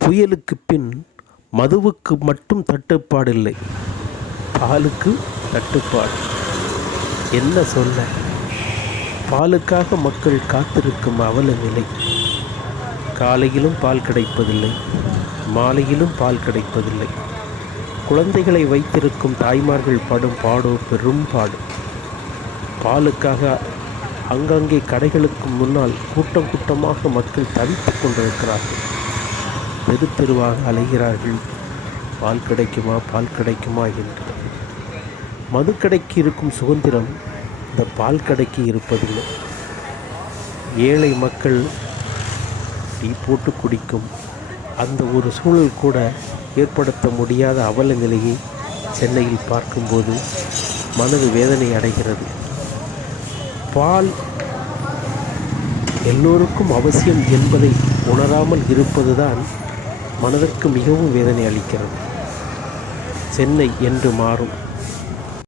புயலுக்கு பின் மதுவுக்கு மட்டும் தட்டுப்பாடில்லை, பாலுக்கு தட்டுப்பாடு. என்ன சொல்ல, பாலுக்காக மக்கள் காத்திருக்கும் அவல நிலை. காலையிலும் பால் கிடைப்பதில்லை, மாலையிலும் பால் கிடைப்பதில்லை. குழந்தைகளை வைத்திருக்கும் தாய்மார்கள் படும் பாடோ பெரும் பாடு. பாலுக்காக அங்கங்கே கடைகளுக்கு முன்னால் கூட்டம் கூட்டமாக மக்கள் தவித்து கொண்டிருக்கிறார்கள். தெரு தெருவாக அலைகிறார்கள், பால் கிடைக்குமா பால் கிடைக்குமா என்று. மதுக்கடைக்கு இருக்கும் சுதந்திரம் இந்த பால் கடைக்கு இருப்பதில்லை. ஏழை மக்கள் டீ போட்டு குடிக்கும் அந்த ஒரு சூழல் கூட ஏற்படுத்த முடியாத அவல நிலையை சென்னையில் பார்க்கும்போது மனது வேதனை அடைகிறது. பால் எல்லோருக்கும் அவசியம் என்பதை உணராமல் இருப்பதுதான் மனதிற்கு மிகவும் வேதனை அளிக்கிறது. சென்னை என்று மாறும்.